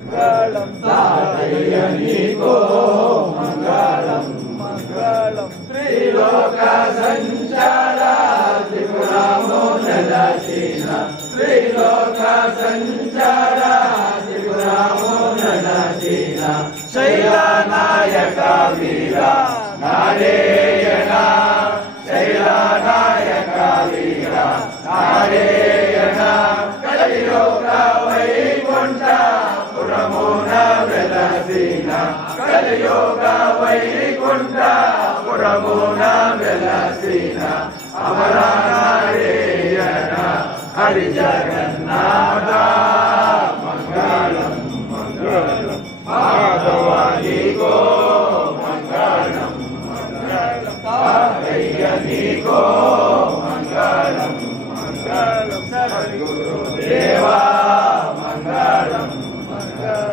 మంగళం తాతయ్య నీకో మంగళం మంగళం. త్రిలోక సంచార త్రిపురామో నదాసీన త్రిలోక సంచార త్రిపురామోదల సీన శైలనాయక వీర నారాయణ శైలనాయక వీర నారాయణ ಹಸೀನ ಕಲಿಯೋಗ ವೈಕುಂಠ ಪುರಮೋನ ಬೆಲಸೀನ ಅಮರ ನಾರಾಯಣ ಹರಿ ಜಗನ್ನಾಥ ಮಂಗಳಂ ಮಂಗಳಂ ಮಾಧವಾನಿ ಗೋ ಮಂಗಳಂ ಮಂಗಳಂ ಪಾದಯ್ಯ ನೀಗೋ ಮಂಗಳಂ ಮಂಗಳಂ ಸದ್ಗುರು ದೇವಾ ಮಂಗಳಂ ಮಂಗಳಂ